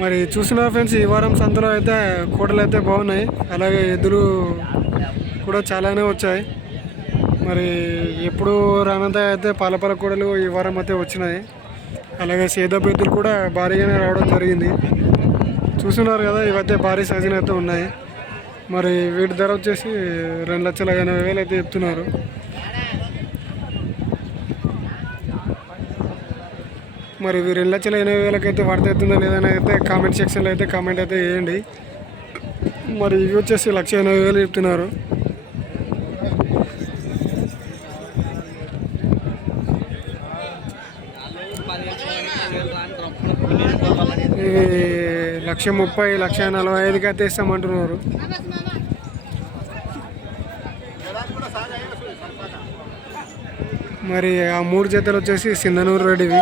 మరి చూస్తున్నారు ఫ్రెండ్స్, ఈ వారం సంతలో అయితే కోటలు అయితే బాగున్నాయి, అలాగే ఎద్దులు కూడా చాలానే వచ్చాయి. మరి ఎప్పుడు రానంత అయితే పాలపాల కోడలు ఈ వారం అయితే వచ్చినాయి. అలాగే సేదపు ఎద్దులు కూడా భారీగానే రావడం జరిగింది. చూస్తున్నారు కదా, ఇవైతే భారీ సైజులు అయితే ఉన్నాయి. మరి వీటి ధర వచ్చేసి 2,80,000 అయితే చెప్తున్నారు. మరి ఇవి 2,80,000 అయితే పడుతుందో లేదని అయితే కామెంట్ సెక్షన్లో అయితే కామెంట్ అయితే చేయండి. మరి ఇవి వచ్చేసి 1,80,000 చెప్తున్నారు. ఇవి 1,30,000 1,45,000 అయితే ఇస్తామంటున్నారు. మరి ఆ 3 జతలు వచ్చేసి సింధనూరు రెడ్డివి.